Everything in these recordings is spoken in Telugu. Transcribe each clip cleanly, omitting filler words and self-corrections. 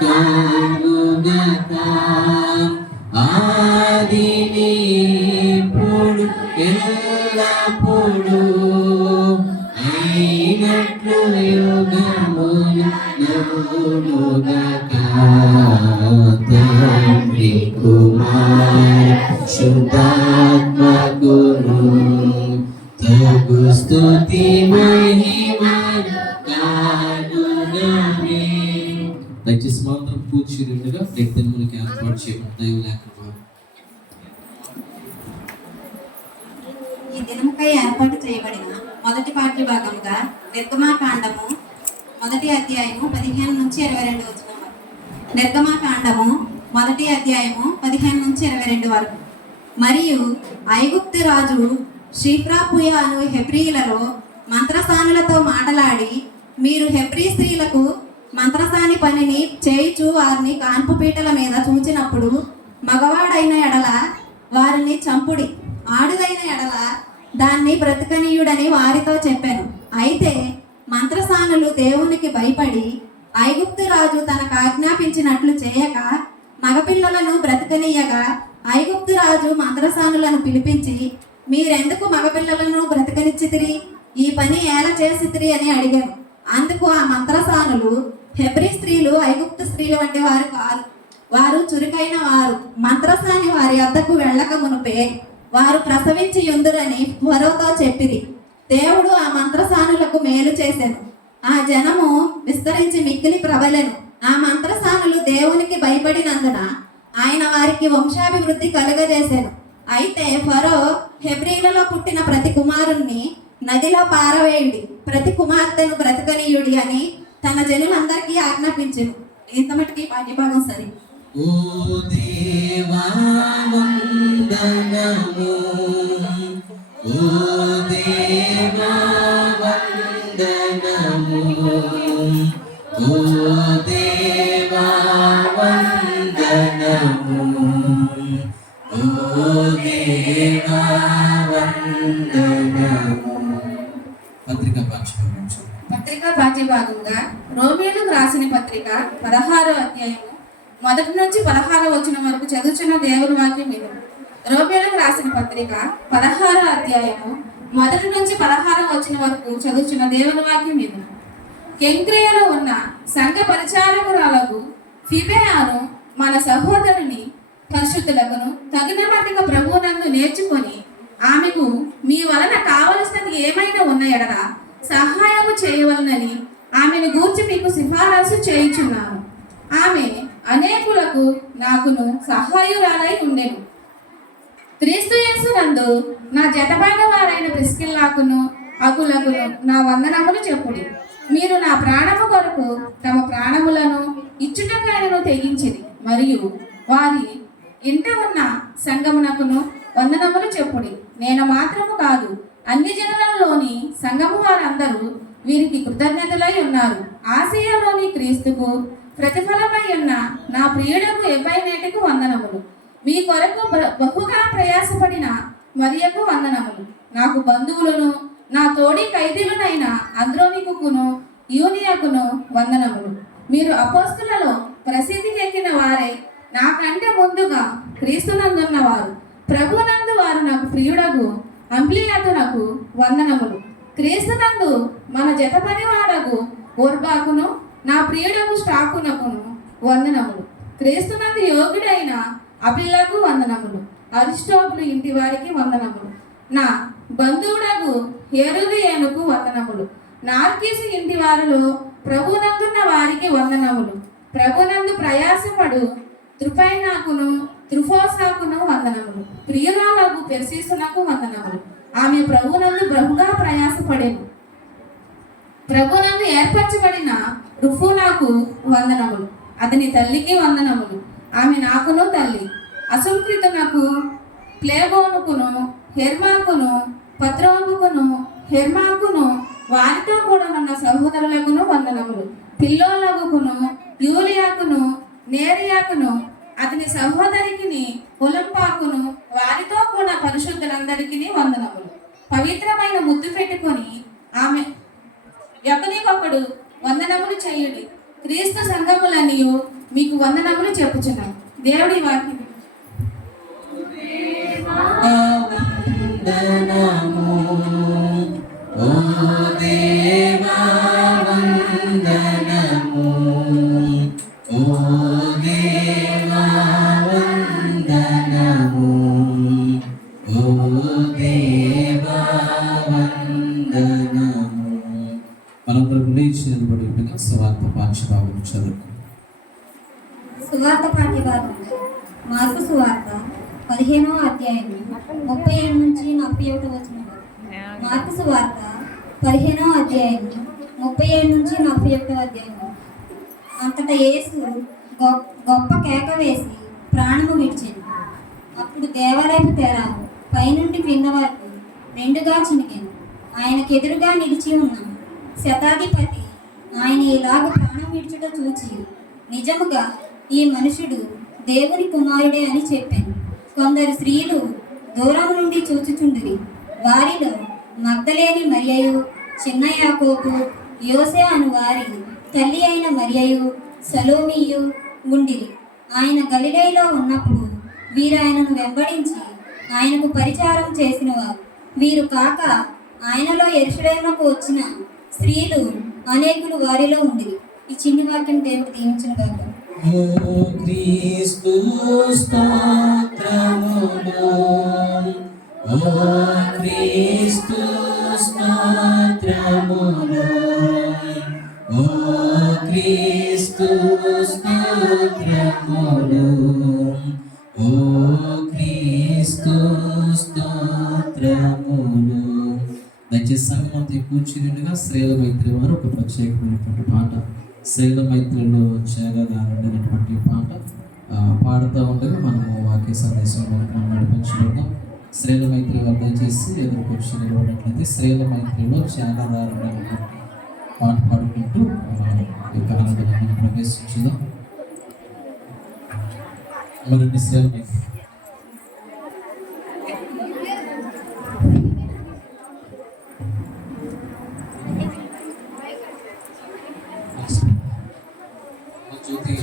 కలుగక ఆదిని ఇప్పుడు ఎల్లప్పుడు అయినట్లు యుగములుగక తండ్రి కుమార శుద్ధాత్మకును తగు స్తుతి మహిమలు కలుగనే. దయచేసి మాత్రం కూర్చున్నట్టుగా వ్యక్తులకి ఏర్పాటు చేయడం దైవ లేకపోవడం. ఈ దినముకై ఏర్పాటు చేయబడిన మొదటి పాఠ్య భాగంగా నిర్గమాకాండము 1వ అధ్యాయము 15 నుంచి 22 వచనం వరకు. నిర్గమాకాండము 1వ అధ్యాయము 15 నుంచి 22 వరకు. మరియు ఐగుప్తు రాజు షీఫ్రాపుయ అను హెబ్రీలలో మంత్రసానులతో మాటలాడి, మీరు హెబ్రీ స్త్రీలకు మంత్రసాని పనిని చేయుచు వారిని కాన్పు పీటల మీద చూచినప్పుడు మగవాడైన ఎడల వారిని చంపుడి, ఆడుదైన ఎడల దాన్ని బ్రతకనీయుడని వారితో చెప్పాను. అయితే మంత్రసానులు దేవునికి భయపడి ఐగుప్తు రాజు తనకు ఆజ్ఞాపించినట్లు చేయక మగపిల్లలను బ్రతకనీయగా, ఐగుప్తు రాజు మంత్రసానులను పిలిపించి, మీరెందుకు మగపిల్లలను బ్రతకనిచ్చితిరి? ఈ పని ఎలా చేసితిరి అని అడిగాను. అందుకు ఆ మంత్రసానులు, హెబ్రీ స్త్రీలు ఐగుప్తు స్త్రీల వంటి వారు కారు, వారు చురుకైన వారు. మంత్రసాని వారి వద్దకు వెళ్ళక మునుపే వారు ప్రసవించి యుందురని ఫరోతో చెప్పిరి. దేవుడు ఆ మంత్రసానులకు మేలు చేసెను. ఆ జనము విస్తరించి మిక్కిలి ప్రబలెను. ఆ మంత్రసానులు దేవునికి భయపడినందున ఆయన వారికి వంశాభివృద్ధి కలుగజేసెను. అయితే ఫరో, హెబ్రీలలో పుట్టిన ప్రతి కుమారుణ్ణి నదిలో పారవేయుడి, ప్రతి కుమార్తెను బ్రతకనీయుడి అని తన జనులందరికీ ఆజ్ఞాపించెను. ఇంతమటికి పాఠ్యభాగం సరి. ఓ దేవా వందనము, ఓ దేవా వందనము, ఓ దేవా వందనము, ఓ దేవా వందనము. పత్రికా పాఠ్యభాగంగా రోమీయులకు రాసిన పత్రిక 16వ అధ్యాయము 1 నుంచి 16వ వచనం వరకు చదువుచున్న దేవుని వాక్యం విను. రోమీయులకు రాసిన పత్రిక 16వ అధ్యాయము 1 నుంచి 16వ వచనం వరకు చదువుచున్న దేవుని వాక్యం విను. కెంక్రియలో ఉన్న సంఘ పరిచారకురాలకు ఫిబేయాను మన సహోదరుని పరిశుద్ధులకును తగిన మట్టుగా ప్రభువునందు నేర్చుకొని ఆమెకు మీ వలన కావలసినది ఏమైనా ఉన్న ఎడల సహాయము చేయవలనని ఆమెను గూర్చి మీకు సిఫారసు చేయుచున్నాను. ఆమె అనేకులకు నాకును సహాయురాలై ఉండెను. క్రీస్తు యేసునందు నా జతభాగ వారైన ప్రిస్కిల్లాకును అకులకును నా వందనములు చెప్పుడి. మీరు నా ప్రాణము కొరకు తమ ప్రాణములను ఇచ్చుటకాయను తెగించిరి, మరియు వారి ఇంట ఉన్న సంగమునకును వందనములు చెప్పుడి. నేను మాత్రము కాదు, అన్ని జనులలోని సంఘము వారందరూ వీరికి కృతజ్ఞతలై ఉన్నారు. ఆసియాలోని క్రీస్తుకు ప్రతిఫలమై ఉన్న నా ప్రియుడకు ఎపైనేటికు వందనములు. మీ కొరకు బహుగా ప్రయాసపడిన మరియకు వందనములు. నాకు బంధువులను నా తోడి ఖైదీలనైన అంద్రోనికును యూనియాకును వందనములు. మీరు అపోస్తులలో ప్రసిద్ధికి ఎక్కిన వారే నాకంటే ముందుగా క్రీస్తునందున్నవారు. ప్రభునందు వారు నాకు ప్రియుడగు అంప్లియాతునకు వందనములు. క్రీస్తునందు మన జతపని వాడగు ఓర్బాకును నా ప్రియుడగు స్టాకునకును వందనములు. క్రీస్తునందు యోగుడైన అపిల్లకు వందనములు. అరిస్టోబులు ఇంటి వారికి వందనములు. నా బంధువుడగు హెరోదియనుకు వందనములు. నార్కీసు ఇంటి వారిలో ప్రభునందున్న వారికి వందనములు. ప్రభునందు ప్రయాసపడు త్రుపైనాకును త్రుఫోసాకును వందనములు. ప్రియురాలకు పెర్సీసునకు వందనములు. ఆమె ప్రభునందు బహుగా ప్రయాసపడెను. ప్రభునందు ఏర్పరచబడిన రుఫూనాకు వందనములు. అతని తల్లికి వందనములు. ఆమె నాకును తల్లి. అసుంకృతునకు ప్లేగోనుకును హెర్మాకును పత్రోముకును హెర్మాకును వారితో కూడా ఉన్న సహోదరులకును వందనములు. పిల్లోలగుకును యూలియాకును నేరియాకును అతని సహోదరికి ఒలంపాకును వారితో కూడా పరిశుద్ధులందరికీ వందనములు. పవిత్రమైన ముద్దు పెట్టుకొని ఆమె ఒకరికొకడు వందనములు చేయుడి. క్రీస్తు సంఘములన్నీ మీకు వందనములు చెప్పుచున్నాను. దేవుడి వాక్యం. వందనము ఓ దేవా వందనము ఓ దేవా వందనము ఓ దేవా వందనము. మనందరం లేచి నిలబడి సువార్త పాఠ్యభాగం చదువుకుందాం. సువార్త పాఠ్యభాగం మార్కు సువార్త 15వ అధ్యాయం 37 నుంచి 41 వచనం వరకు. మార్కు సువార్త 15వ అధ్యాయం 37 నుంచి 41 అధ్యాయం వరకు. అంతటా యేసు గొప్ప కేక వేసి ప్రాణము విడిచింది. అప్పుడు దేవాలయపు తెర పైనుండి క్రింద వరకు రెండుగా చినిగాను. ఆయనకు ఎదురుగా నిలిచి ఉన్న శతాధిపతి ఆయన ఇలాగ ప్రాణం విడుచుట చూచి, నిజముగా ఈ మనుషుడు దేవుని కుమారుడే అని చెప్పాను. కొందరు స్త్రీలు దూరం నుండి చూచుచుండిరి. వారిలో మగ్దలేని మరియయు, చిన్న యాకోబు, యోసే అను వారి తల్లి అయిన మరియయు, సలోమియు ఉండిరి. ఆయన గలిలయలో ఉన్నప్పుడు వీరు ఆయనను వెంబడించి ఆయనకు పరిచారం చేసిన వారు. వీరు కాక ఆయనలో యెరూషలేమునకు వచ్చిన స్త్రీలు అనేకులు వారిలో ఉండిరి. ఈ చిన్ని వాక్యం దేవుడు దీవించును గాక. ఓ క్రీస్తు స్తోత్రములు ఓ క్రీస్తు స్తోత్రములు ఓ క్రీస్తు స్తోత్రములు ఓ క్రీస్తు స్తోత్రములు. దయచేసి సంగమంతా కూర్చునిగా శ్రేల మైత్రి వారు ఒక ప్రత్యేకమైనటువంటి పాట, శ్రేల మైత్రిలో చేరగానటువంటి పాట పాడుతూ ఉండగా మనము వాక్య సందేశంలో మనం నడిపించబడతాం. శ్రేల మైత్రి వారు దయచేసి ఎదురు కూర్చుని ఉన్నట్లయితే శ్రేల మైత్రిలో చేరగానటువంటి పాట పాడుకుంటూ ఈ యొక్క ఆనందాన్ని ప్రవేశించుదాం. మొదటి శ్రేల మైత్రి. జ్యోతి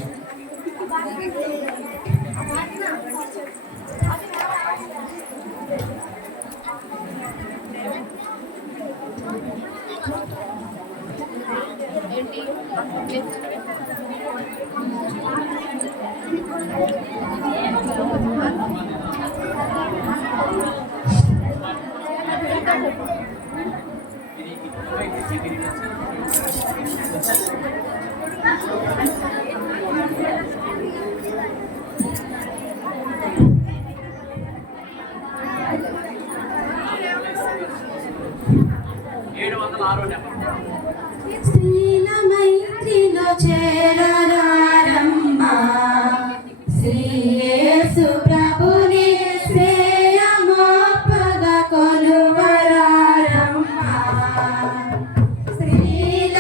స్త్రీల మైత్రిలో చేరరారమ్మ, శ్రీ యేసు ప్రభుని శ్రేయమోపగ కొలువరారమ్మ. స్త్రీల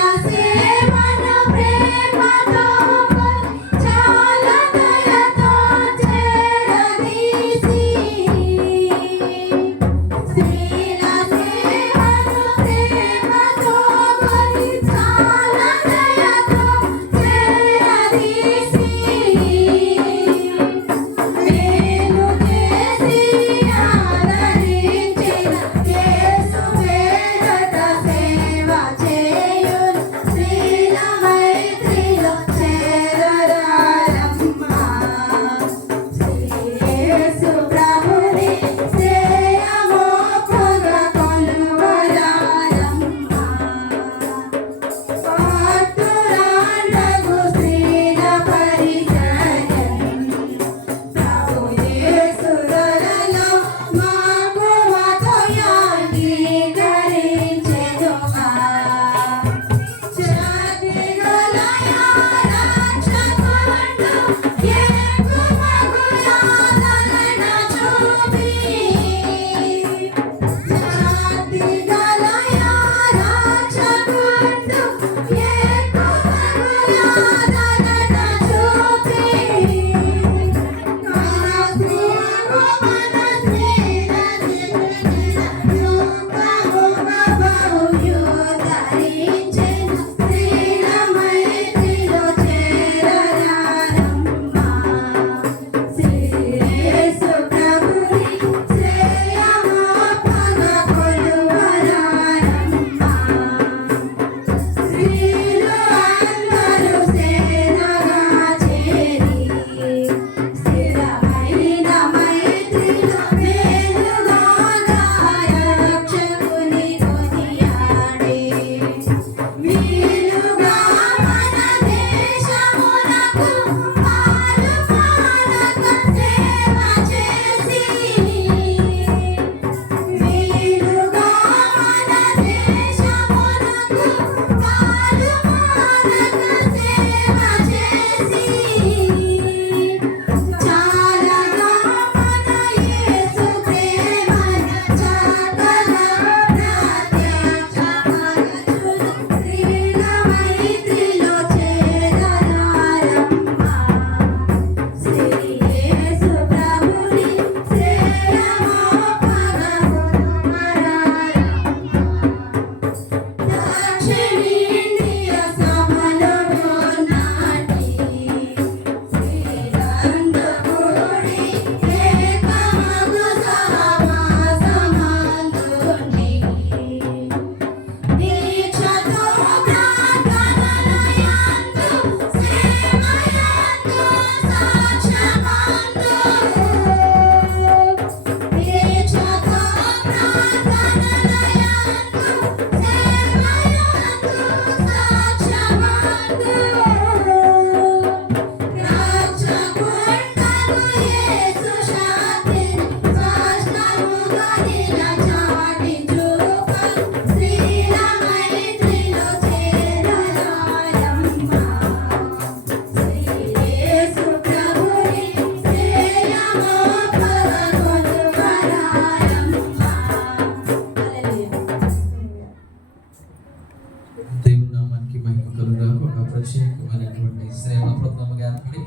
ప్రత్యేకమైనటువంటి శ్రేణుల బృందముగా ఏర్పడి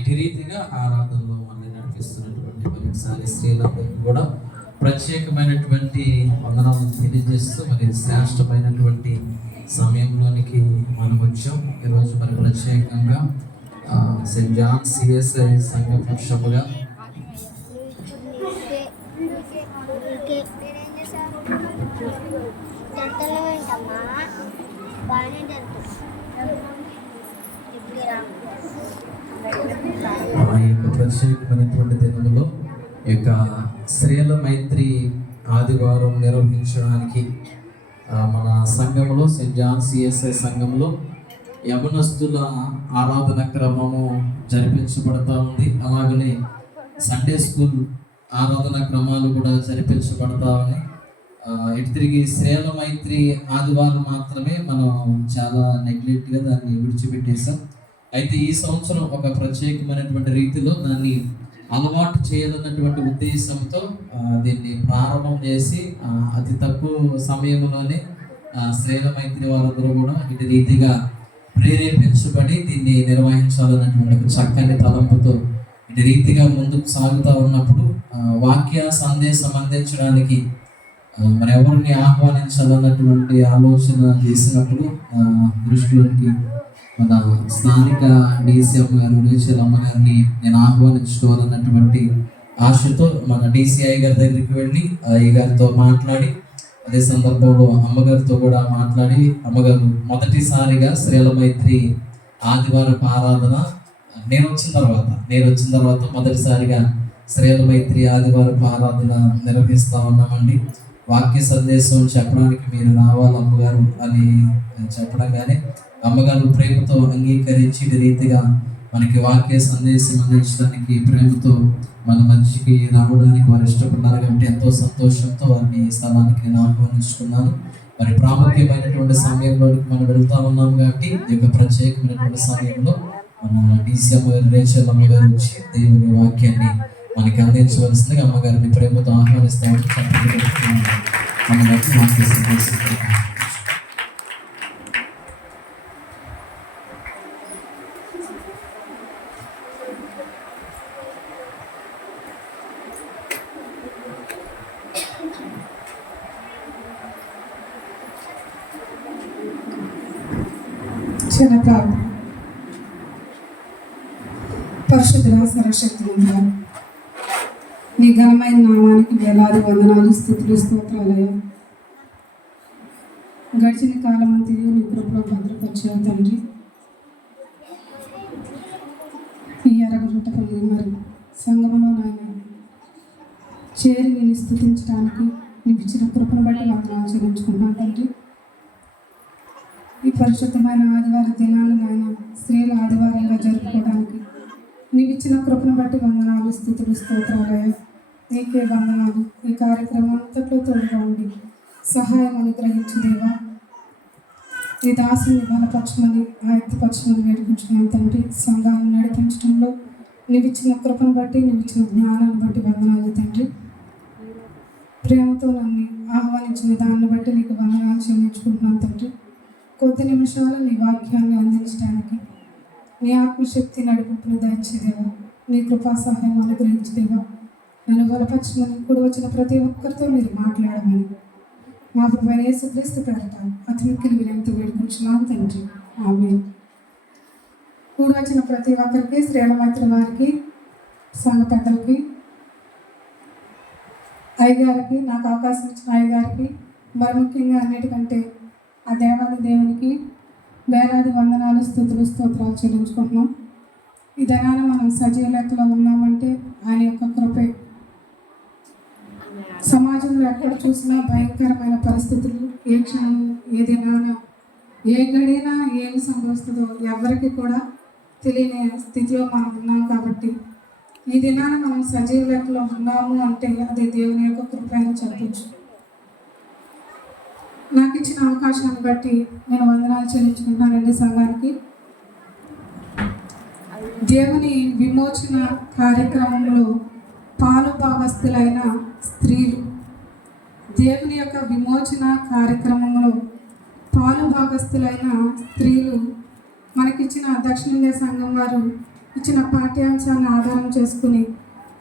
ఇటు రీతిగా ఆరాధనలో మనల్ని నడిపిస్తున్నటువంటి మరి స్త్రీలందరికీ కూడా ప్రత్యేకమైనటువంటి వందనాలను తెలియజేస్తూ మరి శ్రేష్టమైనటువంటి సమయంలోనికి మనం వచ్చాం. ఈరోజు మరి ప్రత్యేకంగా సెయింట్ జాన్ సిఎస్ఐ సంఘ పక్షముగా ఈ యొక్క ప్రత్యేకమైనటువంటి దినంలో ఈ యొక్క స్త్రీల మైత్రి ఆదివారం నిర్వహించడానికి మన సంఘంలో సెయింట్ జాన్ సిఎస్ఐ సంఘంలో యవనస్తుల ఆరాధన క్రమము జరిపించబడతా ఉంది. అలాగనే సండే స్కూల్ ఆరాధన క్రమాలు కూడా జరిపించబడతా ఉన్నాయి. ఇటు తిరిగి స్త్రీల మైత్రి ఆదివారం మాత్రమే మనం చాలా నెగ్లెక్ట్గా దాన్ని విడిచిపెట్టేసాం. అయితే ఈ సంవత్సరం ఒక ప్రత్యేకమైనటువంటి రీతిలో దాన్ని అలవాటు చేయాలన్నటువంటి ఉద్దేశంతో దీన్ని ప్రారంభం చేసి అతి తక్కువ సమయంలోనే స్త్రీల మైత్రి వారందరూ కూడా ఇటు రీతిగా ప్రేరేపించబడి దీన్ని నిర్వహించాలన్నటువంటి ఒక చక్కని తలంపుతో ఇటు రీతిగా ముందుకు సాగుతూ ఉన్నప్పుడు వాక్య సందేశం అందించడానికి మరి ఎవరిని ఆహ్వానించాలన్నటువంటి ఆలోచన చేసినప్పుడు దృష్టిలోకి మన స్థానిక డీసీఎం గారు రేచల్ అమ్మగారిని నేను ఆహ్వానించుకోవాలన్నటువంటి ఆశతో మన డీసీఐ గారి దగ్గరికి వెళ్ళి ఈ గారితో మాట్లాడి అదే సందర్భంలో అమ్మగారితో కూడా మాట్లాడి అమ్మగారు మొదటిసారిగా స్త్రీల మైత్రి ఆదివారపు ఆరాధన నేను వచ్చిన తర్వాత మొదటిసారిగా స్త్రీల మైత్రి ఆదివారపు ఆరాధన నిర్వహిస్తూ ఉన్నామండి. వాక్య సందేశం చెప్పడానికి మీరు రావాలి అమ్మగారు అని చెప్పడంగానే అమ్మగారు ప్రేమతో అంగీకరించి రీతిగా మనకి వాక్య సందేశం అందించడానికి ప్రేమతో మన మనిషికి రావడానికి వారు ఇష్టపడ్డారు కాబట్టి ఎంతో సంతోషంతో వారిని స్థలానికి నేను ఆహ్వానించుకున్నాను. మరి ప్రాముఖ్యమైనటువంటి సమయంలోనికి మనం వెళ్తా ఉన్నాం కాబట్టి ఈ యొక్క ప్రత్యేకమైనటువంటి సమయంలో మన డీసీఎం రేచల్ అమ్మగారు వచ్చి దేవుని వాక్యాన్ని మనకి అందించవలసిందిగా అమ్మగారిని ప్రేమతో ఆహ్వానిస్తామని అమ్మగారికి వాక్య సందేశం. పరిశుద్ధ సర్వశక్తివంతుడా, నీ ఘనమైన నామానికి వేలాది వందనాలు, స్తుతులు, స్తోత్రాలయ. గడిచిన కాలం అంతయు నీ కృపలో భద్రపరిచావు తండ్రి. ఈ అరగంటపల్లి మరి సంఘంలో నాయన చేరి నేను స్తుతించడానికి నీకు ఇచ్చిన కృపను బట్టి వందనాలు చెల్లించుకుంటున్నాను తండ్రి. ఈ పరిశుద్ధమైన ఆదివారం దినాలు నాయన స్త్రీల ఆదివారంగా జరుపుకోవడానికి నీకు ఇచ్చిన కృపను బట్టి వందనాలు, స్తుతులు, స్తోత్రాలయ. నీకే వందనాలు. ఈ కార్యక్రమం అంతట్లో తోడుగా ఉండి సహాయం అనుగ్రహించు దేవా. ఈ దాసుని బలపరచమని ఆయత్తపరచమని వేడుకుంటున్నాను తండ్రి. సంఘాన్ని నడిపించడంలో నీవు ఇచ్చిన కృపను బట్టి నీవు ఇచ్చిన జ్ఞానాన్ని బట్టి వందనాలు తండ్రి. ప్రేమతో నన్ను ఆహ్వానించిన దాన్ని బట్టి నీకు వందనాలు చెల్లించుకుంటున్నాను తండ్రి. కొద్ది నిమిషాలు నీ వాక్యాన్ని అందించడానికి నీ ఆత్మశక్తి నడిపింపుని దయచేదేవా. నీ కృపా సహాయం అనుగ్రహించేదేవా. నన్ను బలపరచమని కూడా వచ్చిన ప్రతి ఒక్కరితో మీరు మాట్లాడమని మా ప్రభువైన యేసుక్రీస్తు పేరట అతి మిక్కిలి వినయంతో వేడుకుంటున్నాను తండ్రి. ఆమేన్. కూడి వచ్చిన ప్రతి ఒక్కరికి, స్త్రీల మైత్రి వారికి, సంఘ పెద్దలకి, అయ్యగారికి, నాకు అవకాశం ఇచ్చిన అయ్యగారికి, మరి ముఖ్యంగా అన్నిటికంటే ఆ దేవాది దేవునికి వేలాది వందనాలు, స్తుతులు, స్తోత్రాలు చెల్లించుకుంటున్నాం. ఈ దినాన మనం సజీవ లెక్కలో ఉన్నామంటే ఆయన యొక్క కృపే. సమాజంలో ఎక్కడ చూసినా భయంకరమైన పరిస్థితులు, ఏ క్షణం ఏ దినాన ఏ గడినా ఏమి సంభవిస్తుందో ఎవరికి కూడా తెలియని స్థితిలో మనం ఉన్నాం. కాబట్టి ఈ దినాన మనం సజీవ లెక్కలో ఉన్నాము అంటే అది దేవుని యొక్క కృప అని చెప్పచ్చు. నాకు ఇచ్చిన అవకాశాన్ని బట్టి నేను వందనాలు చెల్లించుకుంటానండి సంఘానికి. దేవుని విమోచన కార్యక్రమంలో పాలు భాగస్థులైన స్త్రీలు, దేవుని యొక్క విమోచన కార్యక్రమంలో పాలు భాగస్థులైన స్త్రీలు మనకిచ్చిన దక్షిణ సంఘం వారు ఇచ్చిన పాఠ్యాంశాన్ని ఆధారం చేసుకుని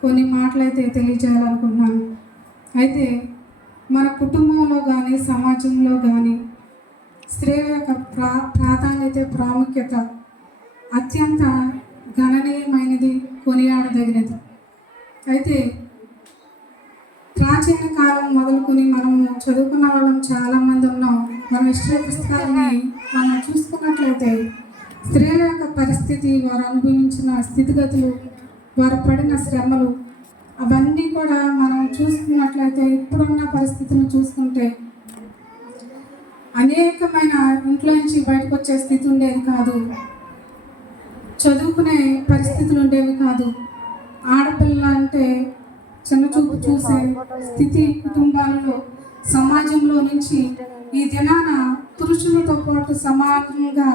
కొన్ని మాటలైతే తెలియజేయాలనుకుంటున్నాను. అయితే మన కుటుంబంలో కానీ సమాజంలో కానీ స్త్రీల యొక్క ప్రాధాన్యత ప్రాముఖ్యత అత్యంత గణనీయమైనది, కొనియాడదగినది. అయితే ప్రాచీన కాలం మొదలుకొని మనము చదువుకున్న వాళ్ళం చాలామంది ఉన్నాం. మన హిస్టరీ పుస్తకాలని మనం చూసుకున్నట్లయితే స్త్రీల యొక్క పరిస్థితి, వారు అనుభవించిన స్థితిగతులు, వారు పడిన శ్రమలు అవన్నీ కూడా మనం చూసుకున్నట్లయితే ఇప్పుడున్న పరిస్థితిని చూసుకుంటే అనేకమైన ఇంట్లో నుంచి బయటకు వచ్చే స్థితి ఉండేది కాదు, చదువుకునే పరిస్థితులు ఉండేవి కాదు. ఆడపిల్ల అంటే చిన్నచూపు చూసే స్థితి కుటుంబాలలో సమాజంలో నుంచి ఈ దినాన పురుషులతో పాటు సమానంగా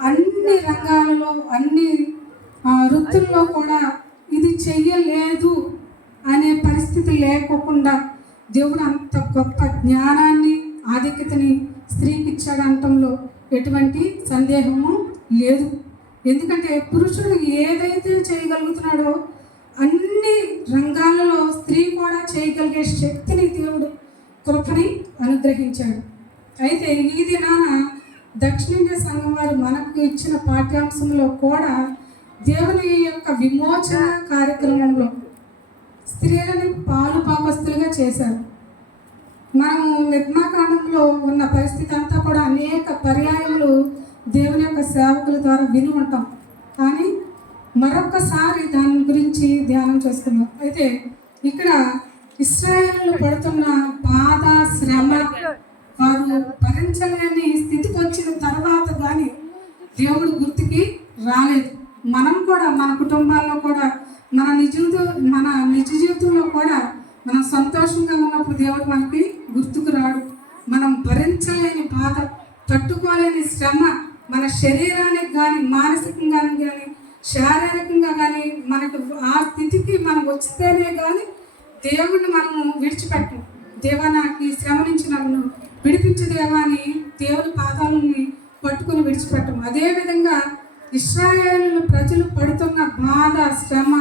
అన్ని రంగాలలో అన్ని వృత్తుల్లో కూడా ఇది చెయ్యలేదు అనే పరిస్థితి లేకోకుండా దేవుడు అంత గొప్ప జ్ఞానాన్ని ఆధిక్యతని స్త్రీకి ఇచ్చాడంటంలో ఎటువంటి సందేహము లేదు. ఎందుకంటే పురుషుడు ఏదైతే చేయగలుగుతున్నాడో అన్ని రంగాలలో స్త్రీ కూడా చేయగలిగే శక్తిని దేవుడు కృపని అనుగ్రహించాడు. అయితే ఈ దినాన దక్షిణ సంఘం వారు మనకు ఇచ్చిన పాఠ్యాంశంలో కూడా దేవుని యొక్క విమోచన కార్యక్రమంలో స్త్రీలని పాలుపాకస్తులుగా చేశారు. మనము నిర్మాకాండంలో ఉన్న పరిస్థితి అంతా కూడా అనేక పర్యాయములు దేవుని యొక్క సేవకుల ద్వారా విని ఉంటాం. కానీ మరొకసారి దాని గురించి ధ్యానం చేసుకున్నాం. అయితే ఇక్కడ ఇశ్రాయేలు పడుతున్న బాధ, శ్రమ వారు భరించలేని స్థితికి వచ్చిన తర్వాత కానీ దేవుడు గుర్తుకి రాలేదు. మనం కూడా మన కుటుంబాల్లో కూడా మన నిజ జీవితంలో కూడా మనం సంతోషంగా ఉన్నప్పుడు దేవుడు మనకి గుర్తుకు రాడు. మనం భరించలేని బాధ, తట్టుకోలేని శ్రమ మన శరీరానికి కానీ మానసికంగా కానీ శారీరకంగా కానీ మనకు ఆ స్థితికి మనం వచ్చితేనే కానీ దేవుడిని మనము విడిచిపెట్టం. దేవా నాకు ఈ శ్రమ నుంచి నన్ను విడిపించదేవా అని దేవుడి పాదాలని పట్టుకుని విడిచిపెట్టం. అదేవిధంగా ఇశ్రాయేలు ప్రజలు పడుతున్న బాధ, శ్రమ,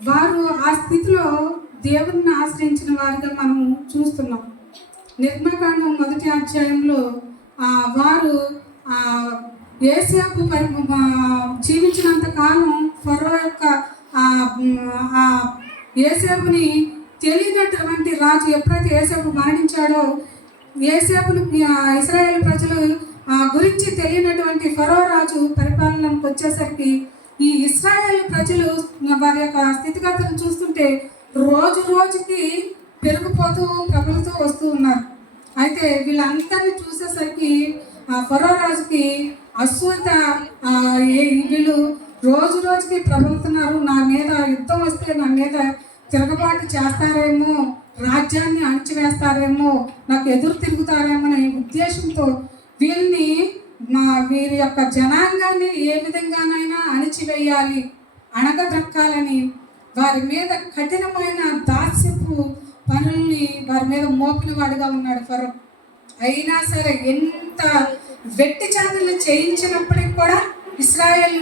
వారు ఆ స్థితిలో దేవుడిని ఆశ్రయించిన వారిగా మనము చూస్తున్నాం. నిర్మాకాండం 1వ అధ్యాయంలో వారు యోసేపు జీవించినంత కాలం ఫరో యొక్క యోసేపుని తెలియనటువంటి రాజు ఎప్పుడైతే యోసేపు మరణించాడో, యోసేపుని ఇశ్రాయేలు ప్రజలు గురించి తెలియనటువంటి ఫరో రాజు పరిపాలనకు వచ్చేసరికి ఈ ఇశ్రాయేలు ప్రజలు వారి యొక్క స్థితిగతులను చూస్తుంటే రోజు రోజుకి పెరిగిపోతూ ప్రబలుతూ వస్తూ ఉన్నారు. అయితే వీళ్ళందరినీ చూసేసరికి ఫరో రాజుకి అసూయత, వీళ్ళు రోజు రోజుకి ప్రబలుతున్నారు, నా మీద యుద్ధం వస్తే నా మీద తిరగబాటు చేస్తారేమో, రాజ్యాన్ని అణిచివేస్తారేమో, నాకు ఎదురు తిరుగుతారేమో అనే ఉద్దేశంతో వీరి యొక్క జనాంగాన్ని ఏ విధంగానైనా అణిచివేయాలి, అణగద్రక్కాలని వారి మీద కఠినమైన దాస్యపు పనుల్ని వారి మీద మోపిన వాడిగా ఉన్నాడు ఫరో. అయినా సరే ఎంత వెట్టి చాతులు చేయించినప్పటికి కూడా ఇశ్రాయేలు